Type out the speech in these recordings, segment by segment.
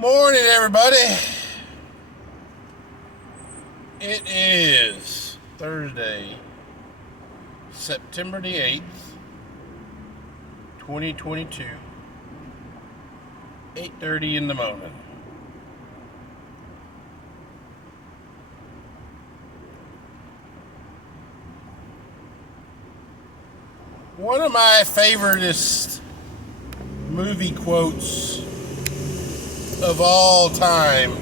Morning, everybody. It is Thursday, September the 8th, 2022, 8:30 in the morning. One of my favoriteest movie quotes of all time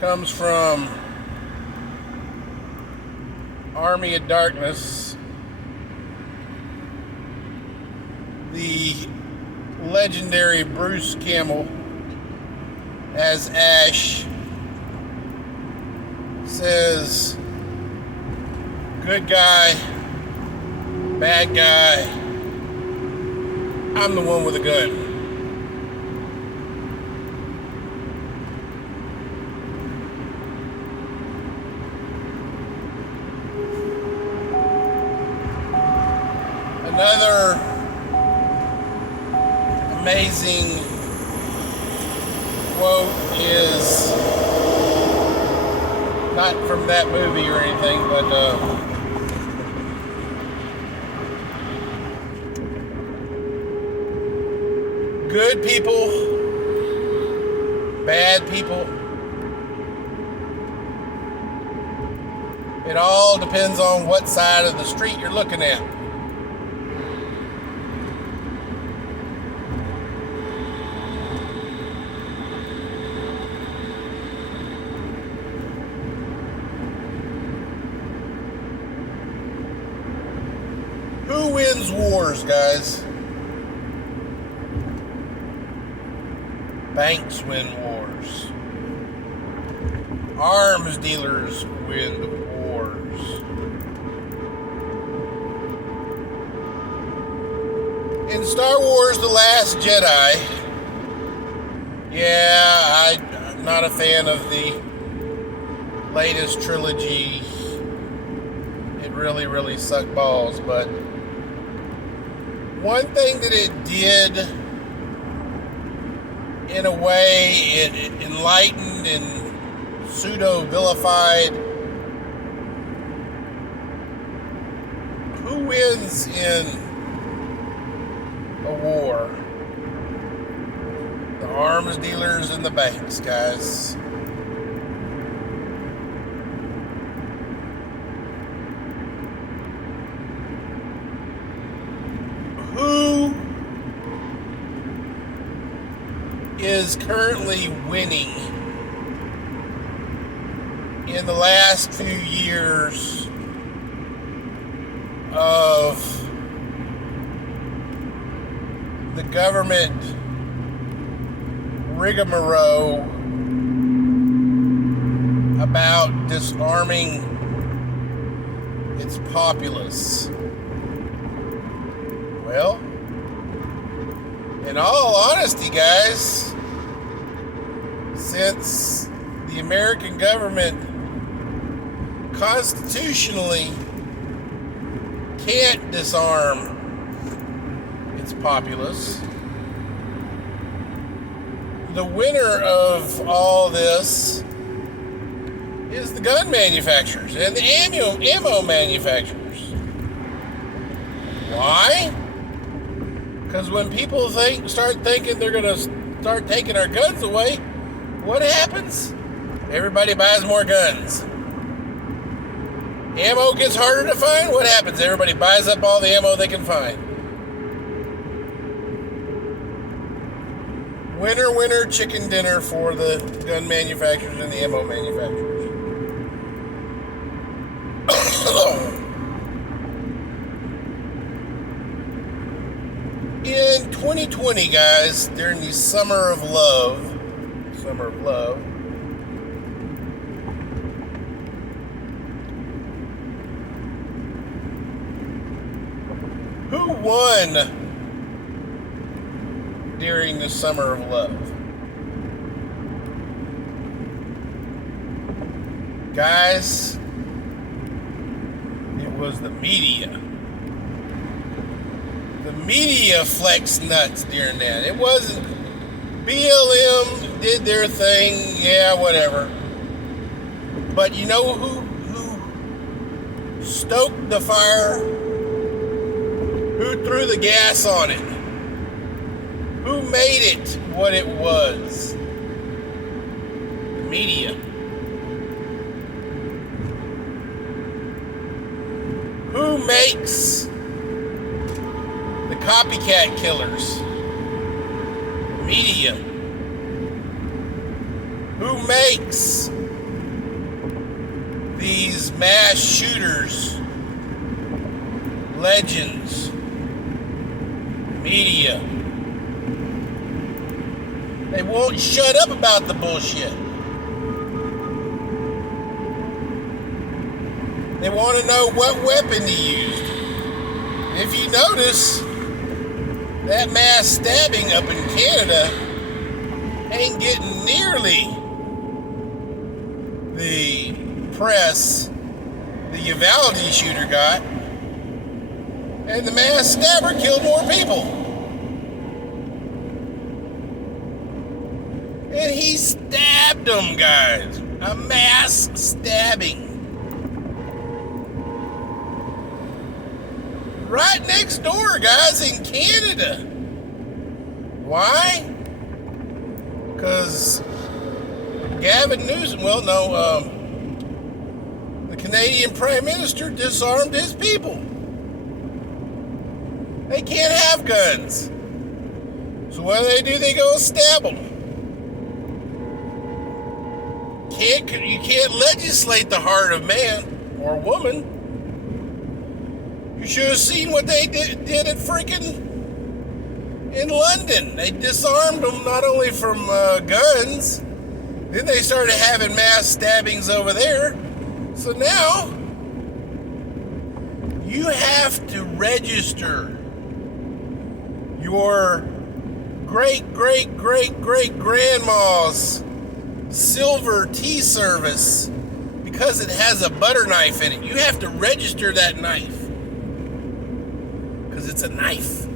comes from Army of Darkness. The legendary Bruce Campbell as Ash says, "Good guy, bad guy, I'm the one with a gun." Another amazing quote is not from that movie or anything, but good people, bad people, it all depends on what side of the street you're looking at. Who wins wars, guys? Banks win wars. Arms dealers win wars. In Star Wars: The Last Jedi, I'm not a fan of the latest trilogy. It really sucked balls, but one thing that it did, in a way, it enlightened and pseudo-vilified who wins in a war. The arms dealers and the banks, guys. Who is currently winning in the last few years of the government rigmarole about disarming its populace? Well, in all honesty, guys, since the American government constitutionally can't disarm its populace, the winner of all this is the gun manufacturers and the ammo manufacturers. Why? Because when people start thinking they're going to start taking our guns away, what happens? Everybody buys more guns. Ammo gets harder to find. What happens? Everybody buys up all the ammo they can find. Winner, chicken dinner for the gun manufacturers and the ammo manufacturers. In 2020, guys, during the Summer of Love, who won during the Summer of Love? Guys, it was the media. The media flexed nuts during that. It wasn't BLM did their thing, yeah, whatever. But you know who stoked the fire? Who threw the gas on it? Who made it what it was? The media. Who makes the copycat killers? Media. Who makes these mass shooters legends? Media. They won't shut up about the bullshit. They want to know what weapon he used. If you notice, that mass stabbing up in Canada ain't getting nearly the press the Uvalde shooter got. And the mass stabber killed more people. And he stabbed them, guys. A mass stabbing. Right next door, guys, in Canada. Why? Because Gavin Newsom, the Canadian Prime Minister disarmed his people. They can't have guns. So what do? They go stab them. You can't legislate the heart of man or woman. You should have seen what they did at freaking in London. They disarmed them not only from guns, then they started having mass stabbings over there. So now you have to register your great-great-great-great-grandma's silver tea service because it has a butter knife in it. You have to register that knife. It's a knife.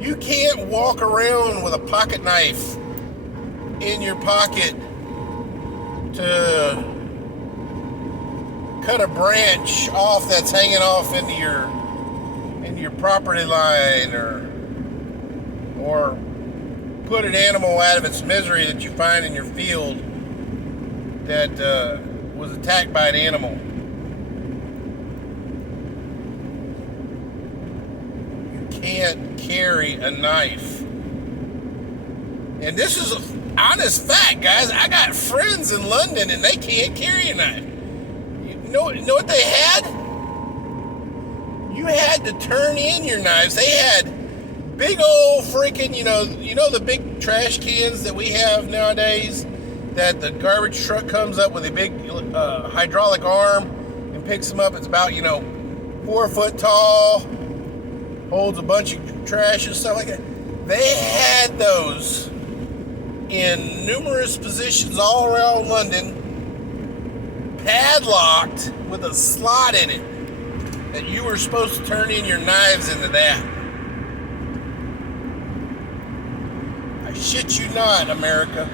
You can't walk around with a pocket knife in your pocket to cut a branch off that's hanging off into your property line, or put an animal out of its misery that you find in your field that was attacked by an animal. You can't carry a knife. And this is an honest fact, guys. I got friends in London and they can't carry a knife. You know what they had? You had to turn in your knives. They had big old freaking, you know the big trash cans that we have nowadays, that the garbage truck comes up with a big hydraulic arm and picks them up. It's about 4 foot tall, holds a bunch of trash and stuff like that. They had those in numerous positions all around London, padlocked with a slot in it that you were supposed to turn in your knives into that. I shit you not, America.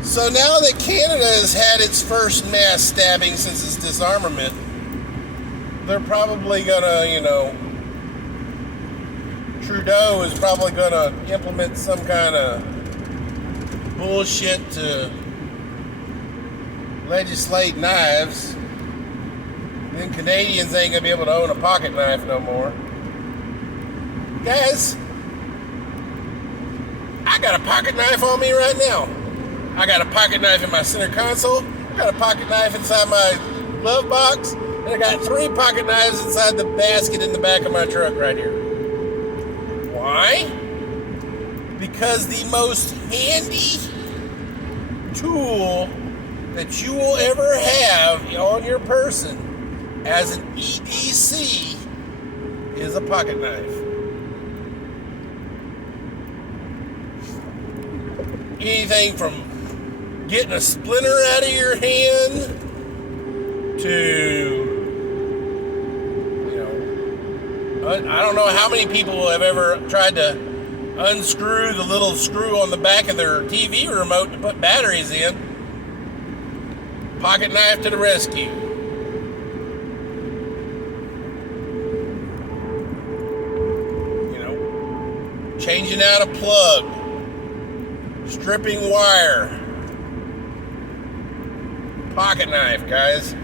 So now that Canada has had its first mass stabbing since its disarmament, they're probably gonna, Trudeau is probably gonna implement some kind of bullshit to legislate knives. Then Canadians ain't gonna be able to own a pocket knife no more. Guys, I got a pocket knife on me right now. I got a pocket knife in my center console. I got a pocket knife inside my glove box. And I got 3 pocket knives inside the basket in the back of my truck right here. Why? Because the most handy tool that you will ever have on your person as an EDC is a pocket knife. Anything from getting a splinter out of your hand to, I don't know how many people have ever tried to unscrew the little screw on the back of their TV remote to put batteries in. Pocket knife to the rescue. Changing out a plug, stripping wire. Pocket knife, guys.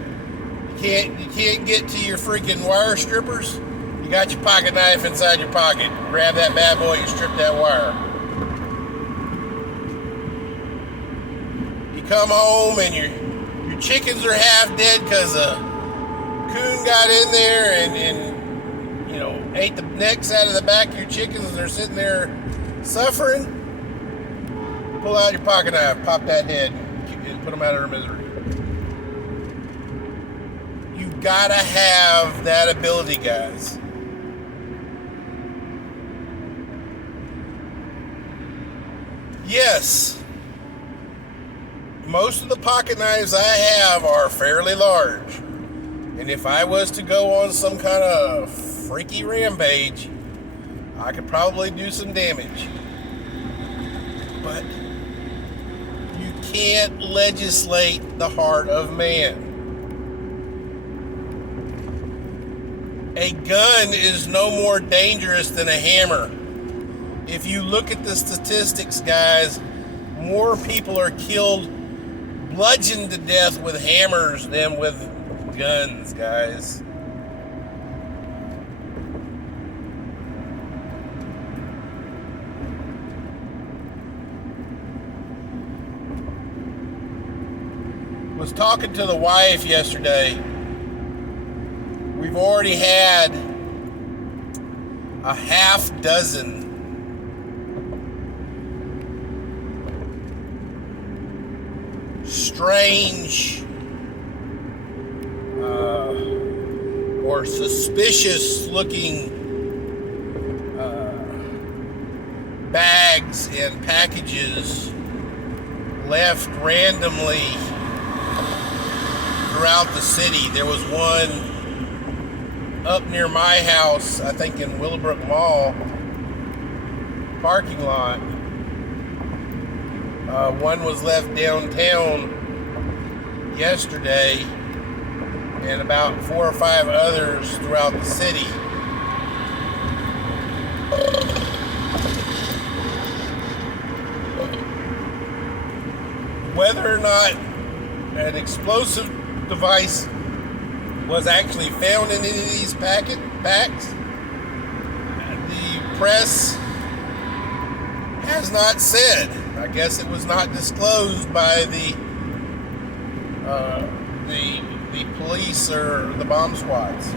You can't get to your freaking wire strippers. You got your pocket knife inside your pocket. Grab that bad boy and strip that wire. You come home and your chickens are half dead because a coon got in there and ate the necks out of the back of your chickens and they're sitting there suffering. Pull out your pocket knife, pop that head, and put them out of their misery. You gotta have that ability, guys. Yes, most of the pocket knives I have are fairly large. And if I was to go on some kind of freaky rampage, I could probably do some damage. But you can't legislate the heart of man. A gun is no more dangerous than a hammer. If you look at the statistics, guys, more people are killed, bludgeoned to death with hammers than with guns, guys. Was talking to the wife yesterday. We've already had a half dozen strange or suspicious looking bags and packages left randomly throughout the city. There was one up near my house, I think in Willowbrook Mall parking lot. One was left downtown yesterday, and about 4 or 5 others throughout the city. Whether or not an explosive device was actually found in any of these packs, the press has not said. I guess it was not disclosed by the police or the bomb squads.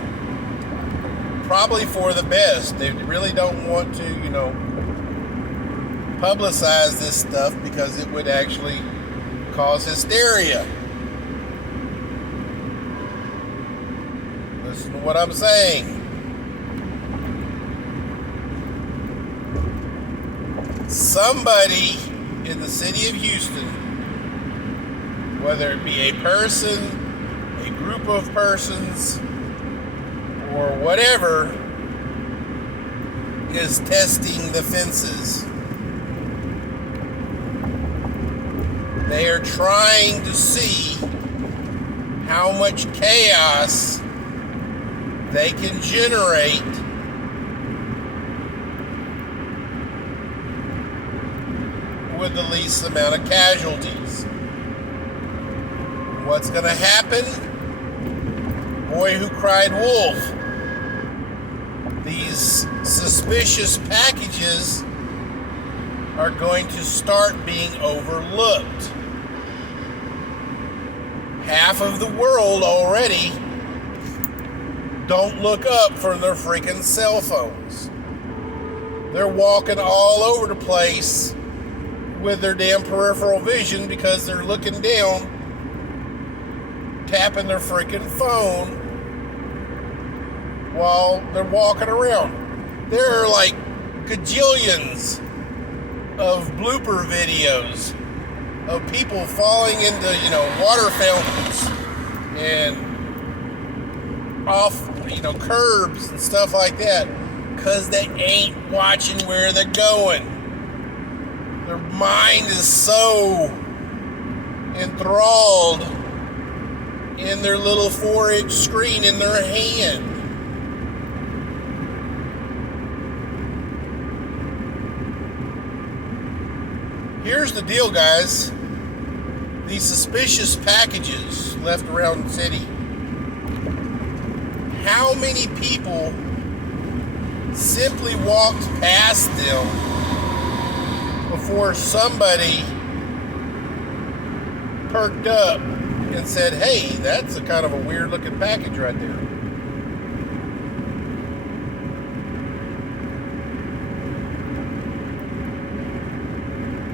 Probably for the best. They really don't want to, publicize this stuff because it would actually cause hysteria. Listen to what I'm saying. Somebody in the city of Houston, whether it be a person, a group of persons, or whatever, is testing the fences. They are trying to see how much chaos they can generate with the least amount of casualties. What's going to happen? Boy who cried wolf. These suspicious packages are going to start being overlooked. Half of the world already don't look up from their freaking cell phones. They're walking all over the place with their damn peripheral vision because they're looking down, tapping their freaking phone while they're walking around. There are like gajillions of blooper videos of people falling into, water fountains and off, curbs and stuff like that, because they ain't watching where they're going. Their mind is so enthralled in their little 4-inch screen in their hand. Here's the deal, guys. These suspicious packages left around the city. How many people simply walked past them before somebody perked up and said, hey, that's a kind of a weird looking package right there.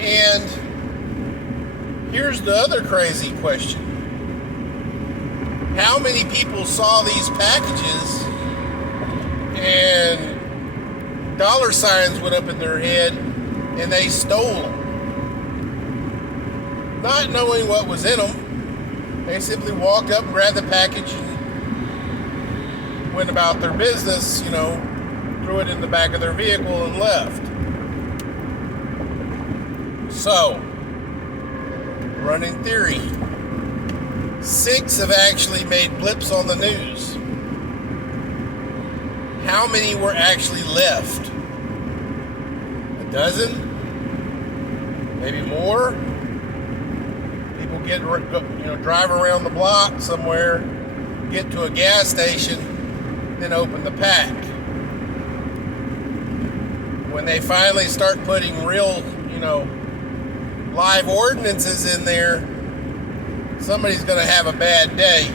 And here's the other crazy question. How many people saw these packages and dollar signs went up in their head and they stole them? Not knowing what was in them, they simply walked up and grabbed the package and went about their business, threw it in the back of their vehicle and left. So, running theory, 6 have actually made blips on the news. How many were actually left? A dozen? Maybe more? People drive around the block somewhere, get to a gas station, then open the pack. When they finally start putting real, live ordinances in there, somebody's going to have a bad day.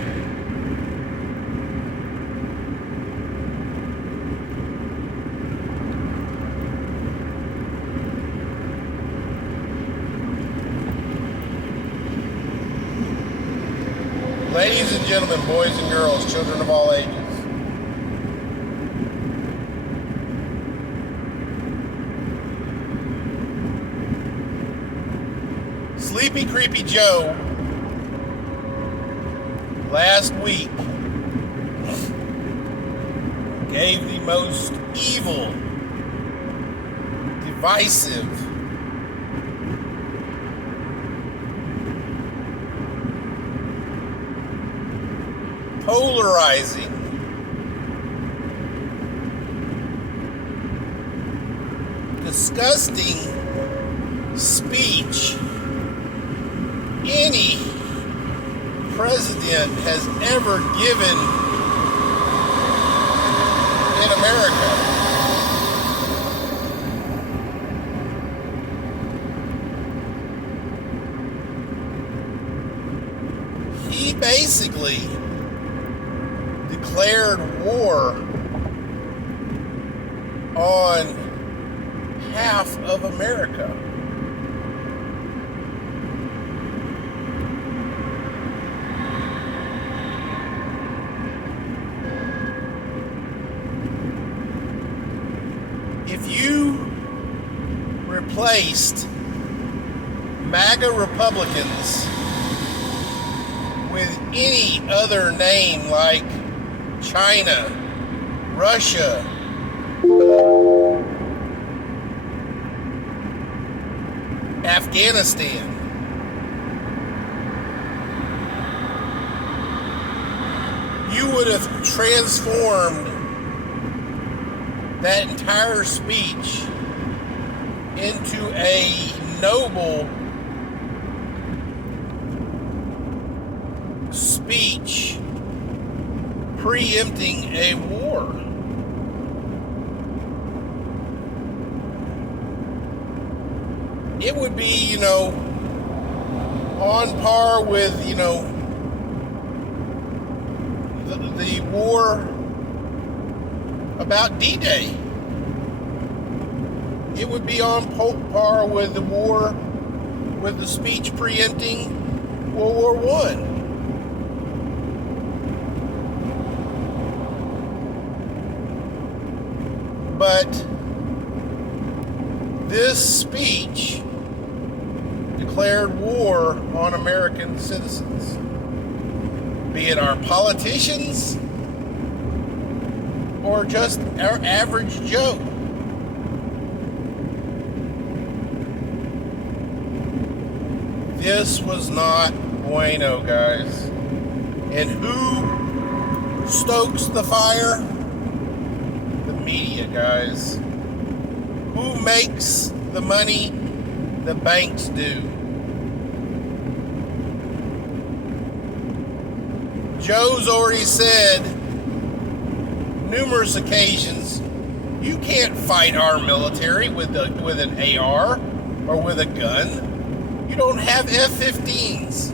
Ladies and gentlemen, boys and girls, children of all ages, Sleepy Creepy Joe last week gave the most evil, divisive, polarizing, disgusting speech any president has ever given in America. He basically declared war on half of America. If you replaced MAGA Republicans with any other name like China, Russia, Afghanistan, you would have transformed that entire speech into a noble speech preempting a war. It would be, on par with, the war about D-Day. It would be on par with the war, with the speech preempting World War I. But this speech declared war on American citizens, be it our politicians or just our average Joe. This was not bueno, guys. And who stokes the fire? The media, guys. Who makes the money? The banks do. Joe's already said numerous occasions, you can't fight our military with an AR or with a gun. You don't have F-15s.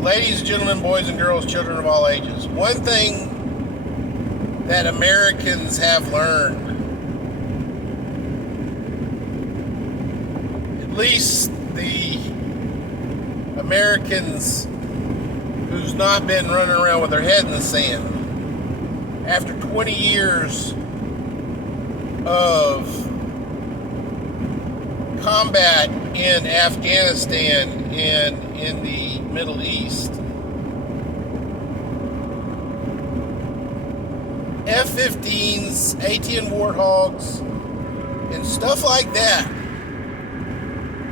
Ladies and gentlemen, boys and girls, children of all ages, one thing that Americans have learned, at least the Americans who's not been running around with their head in the sand, after 20 years of combat in Afghanistan and in the Middle East, F-15s, AT-10 Warthogs, and stuff like that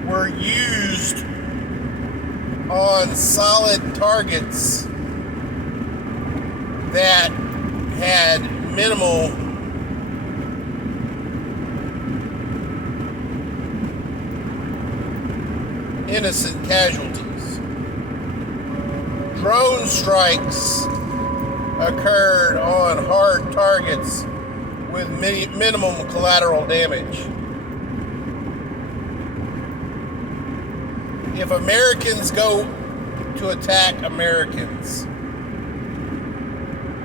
were used on solid targets that had minimal innocent casualties. Drone strikes occurred on hard targets with minimum collateral damage. If Americans go to attack Americans,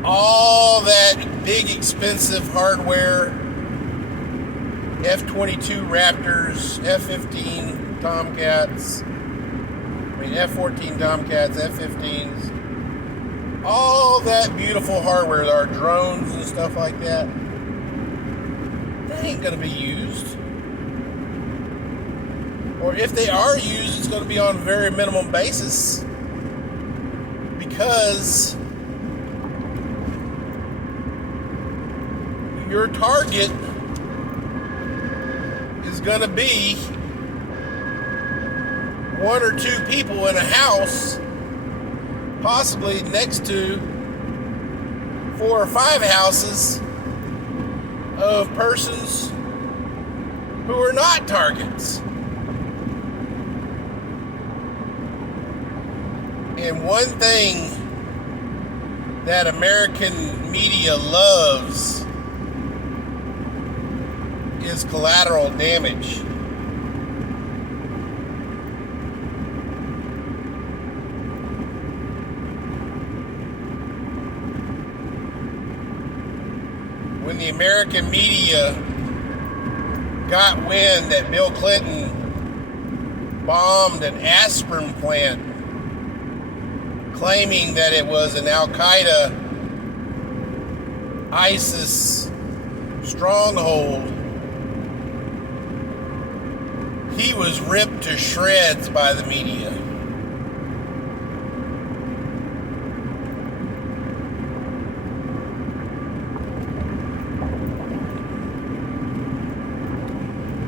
all that big expensive hardware, F-22 Raptors, F-15 Tomcats, F-14 Tomcats, F-15s, all that beautiful hardware, our drones and stuff like that, that ain't going to be used. Or if they are used, it's going to be on a very minimum basis, because your target is going to be one or two people in a house, possibly next to 4 or 5 houses of persons who are not targets. And one thing that American media loves is collateral damage. When the American media got wind that Bill Clinton bombed an aspirin plant, claiming that it was an Al-Qaeda, ISIS stronghold, he was ripped to shreds by the media.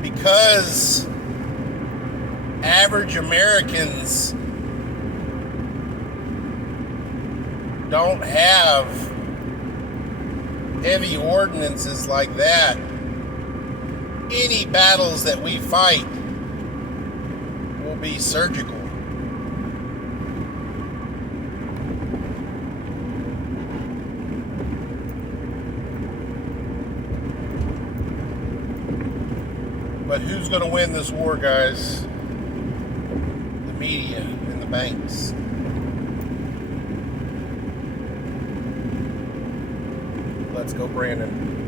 Because average Americans don't have heavy ordinances like that, any battles that we fight will be surgical. But who's going to win this war, guys? The media and the banks. Let's go, Brandon.